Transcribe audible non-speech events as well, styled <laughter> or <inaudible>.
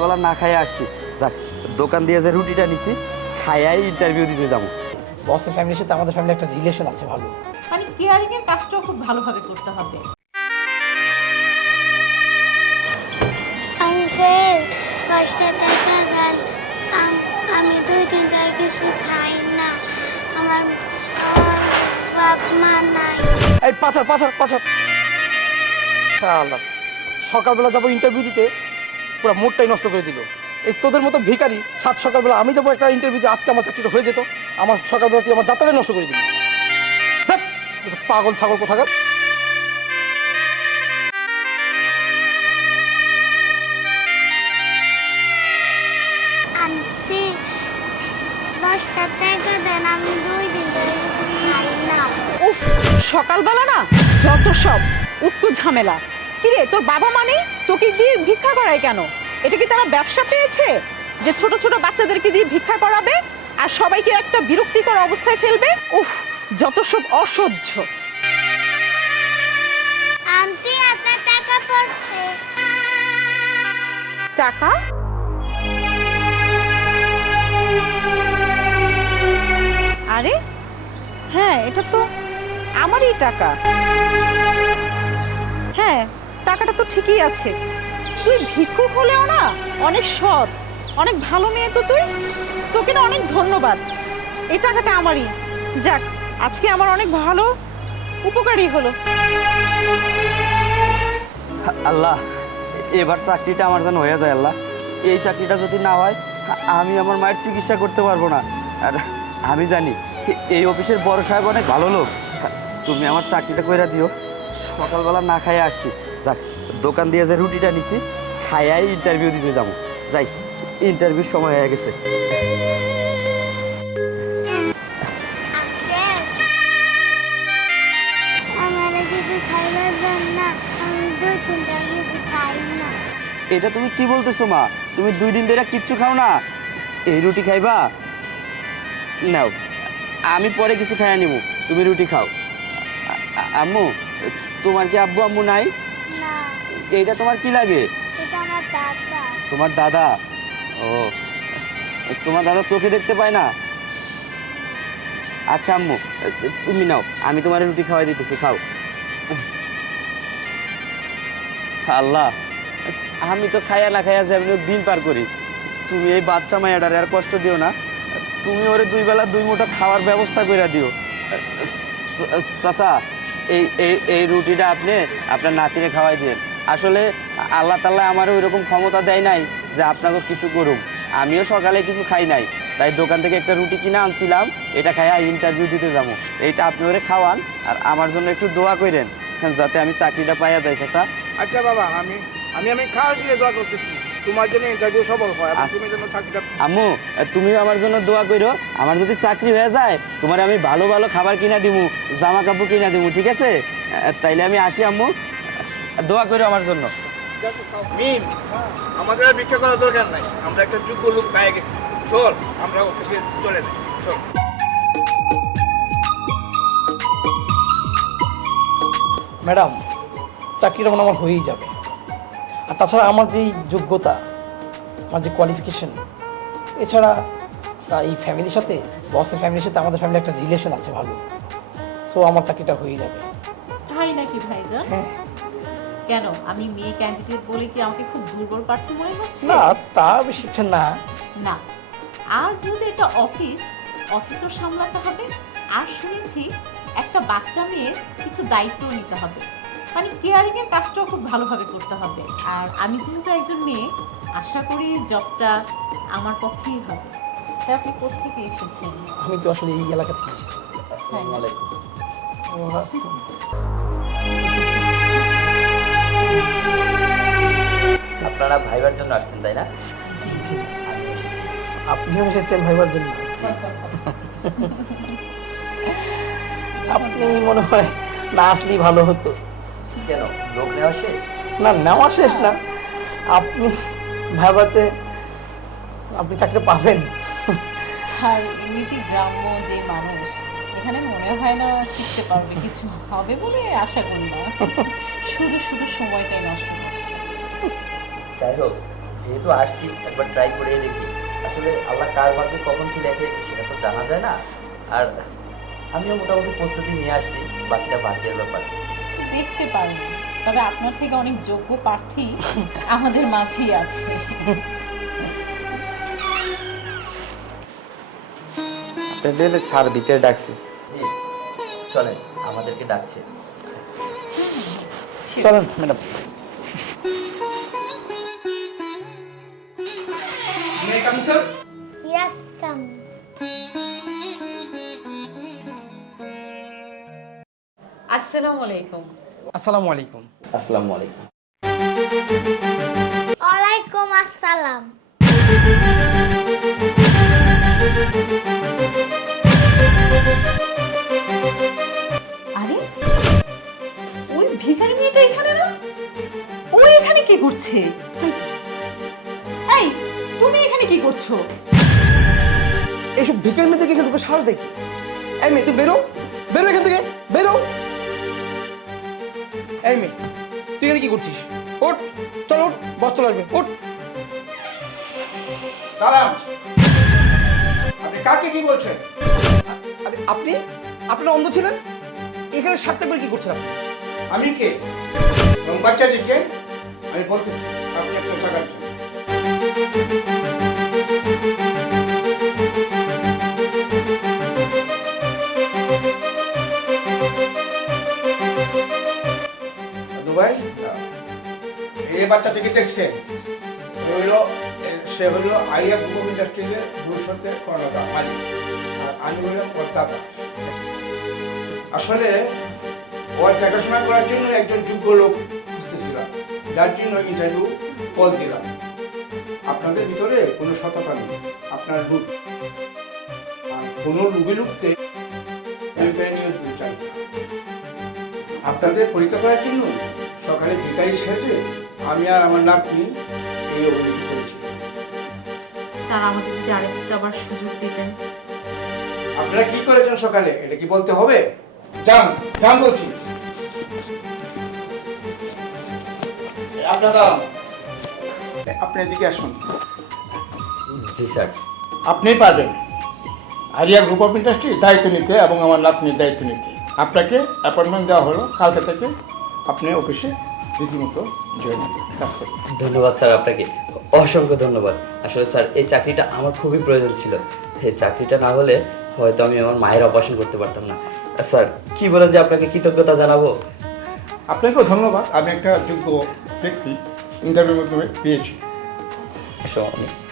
সকালবেলা না খাইয়ে আসছি। যাক দোকান দিয়ে যে রুটিটা নিছি খাইয়াই ইন্টারভিউ দিতে যাব। বসের ফ্যামিলির সাথে আমাদের ফ্যামিলি একটা রিলেশন আছে ভালো। মানে কেয়ারিং এর কাজটাও খুব ভালোভাবে করতে হবে। আঙ্কেল পাঁচটা টাকা দেন। আমি দুই দিন ধরে কিছু খাই না। আমার আমার বাপ মা নাই। এই পাচার পাচার পাচার। সকালবেলা যাব ইন্টারভিউ দিতে। পুরো মুডটাই নষ্ট করে দিল। এই তোদের মতো ভিখারি সাত সকালবেলা আমি যাব একটা ইন্টারভিউ আজকে আমার চাকরিটা হয়ে যেত। আমার সকালবেলা তুই আমার যাত্রাটাই নষ্ট করে দিবি পাগল ছাগল কোথাকার? সকালবেলা না যত সব উটকু ঝামেলা। কিরে তোর বাবা মানে? তোকে দিয়ে ভিক্ষা করায় কেন? এটা কি তারা ব্যবসা পেয়েছে? যে ছোট ছোট বাচ্চাদেরকে দিয়ে ভিক্ষা করাবে আর সবাইকে একটা বিরক্তিকর অবস্থায় ফেলবে? উফ যত সব অসহ্য। আন্টি আপনার টাকা পড়ছে। টাকা? আরে হ্যাঁ এটা তো আমারই টাকা। তো ঠিকই আছে। তুই ভিক্ষুক হলেও না অনেক সৎ, অনেক ভালো মেয়ে তো তুই। তোকে না অনেক ধন্যবাদ। এই টাকাটা আমারই। যাক, আজকে আমার অনেক ভালো উপকারী হলো। আল্লাহ, এবার চাকরিটা আমার যেন হয়ে যায় আল্লাহ। এই চাকরিটা যদি না হয়, আমি আমার মায়ের চিকিৎসা করতে পারব না। আর আমি জানি, এই অফিসের বড় সাহেব অনেক ভালো লোক। তুমি আমার চাকরিটা কইরা দিও। সকালবেলা না খাইয়ে আসছি। দোকান দিয়ে যে রুটিটা নিছি খাইয়াই ইন্টারভিউ দিতে যাব। যাই ইন্টারভিউর সময় হয়ে গেছে। এটা তুমি কি বলতেছো মা? তুমি দুই দিন ধরে কিচ্ছু খাও না? এই রুটি খাইবা? নাও আমি পরে কিছু খাইয়া নিব তুমি রুটি খাও। আম্মু তোমার কি আব্বু আম্মু নাই? না। এইটা তোমার কি লাগে? তোমার দাদা? ও তোমার দাদা চোখে দেখতে পায় না? আচ্ছা আম্মু তুমি নাও আমি তোমার রুটি খাওয়াই দিতেছি খাও। আল্লাহ আমি তো খাইয়া না খাইয়া যে দিন পার করি। তুমি এই বাচ্চা মায়াটারে আর কষ্ট দিও না। তুমি ওরে দুই বেলা দুই মুঠো খাওয়ার ব্যবস্থা করে দিও। চাচা এই এই এই রুটিটা আপনি আপনার নাতিরে খাওয়াই দিন আসলে আল্লাহ তাল্লাহ আমার ওই রকম ক্ষমতা দেয় নাই যে আপনাকে কিছু করুক। আমিও সকালে কিছু খাই নাই। তাই দোকান থেকে একটা রুটি কিনে আনছিলাম এটা খাইয়া ইন্টারভিউ দিতে যাব। এইটা আপনি ওরে খাওয়ান আর আমার জন্য একটু দোয়া করেন যাতে আমি চাকরিটা পাইয়া যাই চাচা। আচ্ছা বাবা আমি আমি আমি খাওয়ার দিলে দোয়া করতেছি। তোমার জন্য ইন্টারভিউ সফল হয় এবং। তুমি যেন চাকরিটা আম্মু তুমিও আমার জন্য দোয়া করো আমার যদি চাকরি হয়ে যায় তোমার আমি ভালো ভালো খাবার কিনা দিমু জামা কাপড় কিনা দিমু ঠিক আছে? তাইলে আমি আসি আম্মু। দোয়া করো আমার জন্য। মিম আমাদের আর ভিক্ষা করার দরকার নাই। আমরা একটা যোগ্য লোক পেয়ে গেছি। চল আমরা অফিসে চলে যাই। চল। ম্যাডাম চাকরিটা মনে আমার হয়েই যাবে। আর তাছাড়া আমার যেই যোগ্যতা আমার যে কোয়ালিফিকেশন এছাড়া তা এই ফ্যামিলির সাথে বসের ফ্যামিলির সাথে আমাদের ফ্যামিলি একটা রিলেশন আছে ভালো। সো আমার চাকরিটা হয়েই যাবে। তাই নাকি ভাইজান? হ্যাঁ। কেন? আমি মেয়ে ক্যান্ডিডেট বলে কি আমাকে খুব দুর্বল প্রার্থী মনে হচ্ছে? না তা ইচ্ছে না। না। আর যেহেতু এটা অফিস অফিসও সামলাতে হবে আর শুনেছি একটা বাচ্চা মেয়ের কিছু দায়িত্ব নিতে হবে। মানে কেয়ারিং এর কাজটাও খুব ভালোভাবে করতে হবে। আর আমি যেহেতু একজন মেয়ে আশা করি জবটা আমার পক্ষেই হবে। তাই আপনি কোথেকে এসেছেন? আমি তো আসলে এই এলাকা থেকে এসেছি। তাই না? আপনারা ভাইবার জন্য আসছেন তাই না। আপনিও এসেছেন ভাইবার জন্য? আপনি মনে হয় না আসলেই ভালো হতো। কেন? লোক নেওয়া শেষ? না নেওয়া শেষ না। আপনি ভাবাতে আপনি চাকরি পাবেন। আর এমনিতে গ্রাম্য যে মানুষ এখানে মনে হয় না শিখতে পারবে। কিছু হবে বলে আশা করি না। শুধু শুধু সময়টাই নষ্ট হচ্ছে। যাই হোক যেহেতু আসছি একবার ট্রাই করে দেখি। আসলে আল্লাহ কার ভাগ্যে কখন কি লেখে সেটা তো জানা যায় না। আর আমিও মোটামুটি প্রস্তুতি নিয়ে আসছি বাকিটা ভাগ্যের ব্যাপার। দেখতে পারেন। তবে আপনার থেকে অনেক যোগ্য প্রার্থী <laughs> আমাদের মাঝেই আছে। স্যার ভিতরে ডাকছে। জি চলেন আমাদেরকে ডাকছে। চলেন ম্যাডাম। আসসালামু আলাইকুম। আসসালামু আলাইকুম। আসসালামু আলাইকুম। ওয়ালাইকুম আসসালাম। এইসব ভিকের মেয়েদের এখানে ঢুকে সাহস দেখি? এই মেয়ে তুই বেরো। বেরো এখান থেকে বেরো। এই মেয়ে তুই এখানে কি করছিস? ওঠ চল ওঠ বস চলে আসবে ওঠ সালাম। আপনি কাকে কি বলছেন? আরে আপনি আপনারা অন্ধ ছিলেন? এখানে সাতটা করে কি করছেন আপনি? আমি কে? এবং বাচ্চাটি কে? আমি বলতেছি আপনি একটা টাকার জন্য বাচ্চাটিকে দেখছেন হইল সে হইল আইয়া গ্রুপ ইন্ডাস্ট্রিজের ভবিষ্যতে কর্ণতা মালিক আর আমি হইলাম দাদা আসলে, ওর দেখাশোনা করার জন্য একজন যোগ্য লোক খুঁজতেছিলাম। যার জন্য ইন্টারভিউ কল দিলাম। আপনাদের ভিতরে কোনো সততা নেই, আপনার আর কোনো লুবি লুককে আপনাদের পরীক্ষা করার জন্য সকালে ভিকারি সেজে আমি আর আমার নাতনি এই অভিযোগ করেছি। স্যার আমাদের যদি আরেকটা আবার সুযোগ দিতেন। আপনারা কি করেছেন সকালে? এটা কি বলতে হবে? যান যান বলছি। আপনারা আপনি এদিকে আসুন। জি স্যার। আপনি পারবেন। আরিয়া গ্রুপ অফ ইন্ডাস্ট্রি দায়িত্ব নিতে এবং আমার নাতনির দায়িত্ব নিতে। আপনাকে অ্যাপয়েন্টমেন্ট দেওয়া হলো। কালকে থেকে আপনি অফিসে রীতিমতো জয়েন কাজ করি। ধন্যবাদ স্যার আপনাকে। অসংখ্য ধন্যবাদ। আসলে স্যার এই চাকরিটা আমার খুবই প্রয়োজন ছিল। সেই চাকরিটা না হলে হয়তো আমি আমার মায়ের অপারেশন করতে পারতাম না। স্যার কি বলে যে আপনাকে কৃতজ্ঞতা জানাব? আপনাকেও ধন্যবাদ। আমি একটা যোগ্য ব্যক্তি ইন্টারভিউর মাধ্যমে পেয়েছি। অনেক